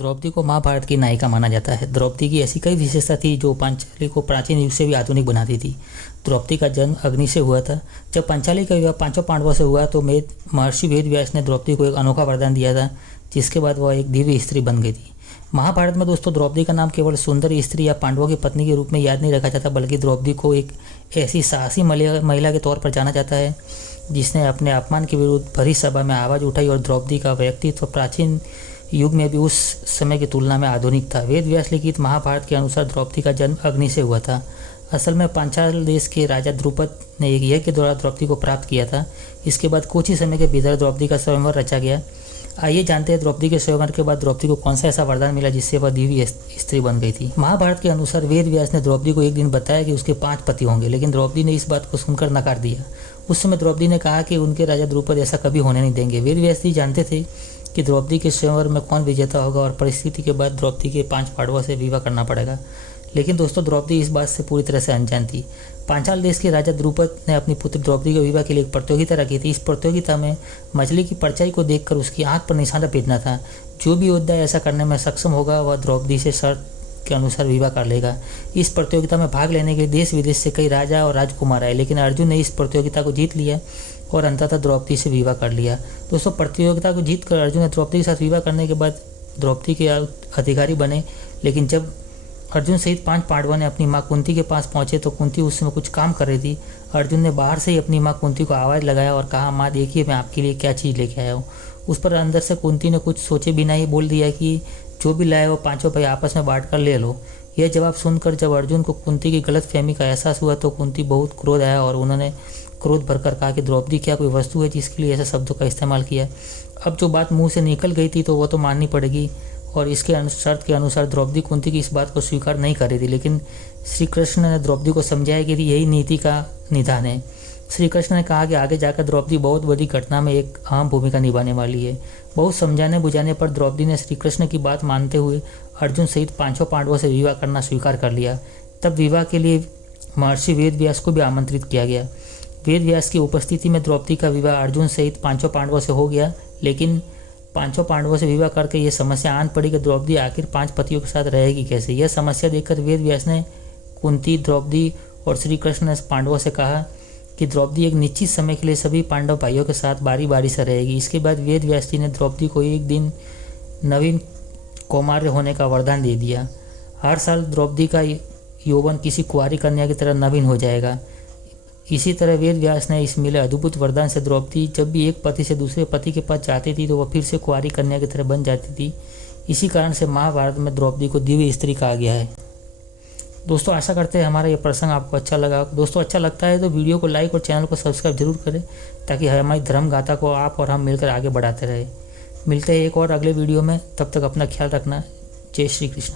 द्रौपदी को महाभारत की नायिका माना जाता है। द्रौपदी की ऐसी कई विशेषता थी जो पांचाली को प्राचीन युग से भी आधुनिक बनाती थी। द्रौपदी का जन्म अग्नि से हुआ था। जब पांचाली का विवाह पांचों पांडवों से हुआ तो महर्षि वेदव्यास ने द्रौपदी को एक अनोखा वरदान दिया था, जिसके बाद वह एक दिव्य स्त्री बन गई थी। महाभारत में दोस्तों द्रौपदी का नाम केवल सुंदर स्त्री या पांडवों की पत्नी के रूप में याद नहीं रखा जाता, बल्कि द्रौपदी को एक ऐसी साहसी महिला के तौर पर जाना जाता है जिसने अपने अपमान के विरुद्ध भरी सभा में आवाज़ उठाई। और द्रौपदी का व्यक्तित्व प्राचीन युग में भी उस समय की तुलना में आधुनिक था। वेद व्यास लिखित महाभारत के अनुसार द्रौपदी का जन्म अग्नि से हुआ था। असल में पांचाल देश के राजा द्रुपद ने एक यज्ञ के द्वारा द्रौपदी को प्राप्त किया था। इसके बाद कुछ ही समय के भीतर द्रौपदी का स्वयंवर रचा गया। आइए जानते हैं द्रौपदी के स्वयंवर के बाद द्रौपदी को कौन सा ऐसा वरदान मिला जिससे वह दिव्य स्त्री बन गई थी। महाभारत के अनुसार वेद व्यास ने द्रौपदी को एक दिन बताया कि उसके 5 पति होंगे, लेकिन द्रौपदी ने इस बात को सुनकर नकार दिया। उस समय द्रौपदी ने कहा कि उनके राजा द्रुपद ऐसा कभी होने नहीं देंगे। वेद व्यास जी जानते थे कि द्रौपदी के स्वयंवर में कौन विजेता होगा और परिस्थिति के बाद द्रौपदी के 5 पांडवों से विवाह करना पड़ेगा। लेकिन दोस्तों द्रौपदी इस बात से पूरी तरह से अनजान थी। पांचाल देश के राजा द्रुपद ने अपनी पुत्र द्रौपदी के विवाह के लिए एक प्रतियोगिता रखी थी। इस प्रतियोगिता में मछली की परछाई को देखकर उसकी आंख पर निशाना भेजना था। जो भी योद्धा ऐसा करने में सक्षम होगा वह द्रौपदी से शर्त के अनुसार विवाह कर लेगा। इस प्रतियोगिता में भाग लेने के लिए देश विदेश से कई राजा और राजकुमार आए, लेकिन अर्जुन ने इस प्रतियोगिता को जीत लिया और अंततः द्रौपदी से विवाह कर लिया। दोस्तों प्रतियोगिता को जीतकर अर्जुन ने द्रौपदी के साथ विवाह करने के बाद द्रौपदी के अधिकारी बने। लेकिन जब अर्जुन सहित 5 पांडवों ने अपनी मां कुंती के पास पहुंचे तो कुंती उस समय कुछ काम कर रही थी। अर्जुन ने बाहर से ही अपनी मां कुंती को आवाज़ लगाया और कहा, माँ देखिए मैं आपके लिए क्या चीज़ लेके आया हूँ। उस पर अंदर से कुंती ने कुछ सोचे बिना ही बोल दिया कि जो भी लाए वो 5 भाई आपस में बांट कर ले लो। यह जवाब सुनकर जब अर्जुन को कुंती की गलतफहमी का एहसास हुआ तो कुंती बहुत क्रोध आया और उन्होंने क्रोध भरकर कहा कि द्रौपदी क्या कोई वस्तु है जिसके लिए ऐसे शब्दों का इस्तेमाल किया। अब जो बात मुंह से निकल गई थी तो वो तो माननी पड़ेगी। और इसके शर्त के अनुसार द्रौपदी कुंती की इस बात को स्वीकार नहीं कर रही थी, लेकिन श्री कृष्ण ने द्रौपदी को समझाया कि यही नीति का निदान है। श्री कृष्ण ने कहा कि आगे जाकर द्रौपदी बहुत बड़ी घटना में एक अहम भूमिका निभाने वाली है। बहुत समझाने बुझाने पर द्रौपदी ने श्री कृष्ण की बात मानते हुए अर्जुन सहित 5 पांडवों से विवाह करना स्वीकार कर लिया। तब विवाह के लिए महर्षि वेद व्यास को भी आमंत्रित किया गया। वेद व्यास की उपस्थिति में द्रौपदी का विवाह अर्जुन सहित 5 पांडवों से हो गया। लेकिन 5 पांडवों से विवाह करके ये समस्या आन पड़ी कि द्रौपदी आखिर 5 पतियों के साथ रहेगी कैसे। यह समस्या देखकर वेद व्यास ने कुंती, द्रौपदी और श्री कृष्ण ने पांडवों से कहा कि द्रौपदी एक निश्चित समय के लिए सभी पांडव भाइयों के साथ बारी बारी से रहेगी। इसके बाद वेद व्यास जी ने द्रौपदी को एक दिन नवीन कौमार्य होने का वरदान दे दिया। हर साल द्रौपदी का यौवन किसी कुंवारी कन्या की तरह नवीन हो जाएगा। इसी तरह वेद व्यास ने इस मिले अद्भुत वरदान से द्रौपदी जब भी एक पति से दूसरे पति के पास जाती थी तो वह फिर से कुंवारी कन्या की तरह बन जाती थी। इसी कारण से महाभारत में द्रौपदी को दिव्य स्त्री कहा गया है। दोस्तों आशा करते हैं हमारा ये प्रसंग आपको अच्छा लगा। दोस्तों अच्छा लगता है तो वीडियो को लाइक और चैनल को सब्सक्राइब जरूर करें, ताकि हमारी धर्म गाथा को आप और हम मिलकर आगे बढ़ाते रहे। मिलते हैं एक और अगले वीडियो में, तब तक अपना ख्याल रखना। जय श्री कृष्ण।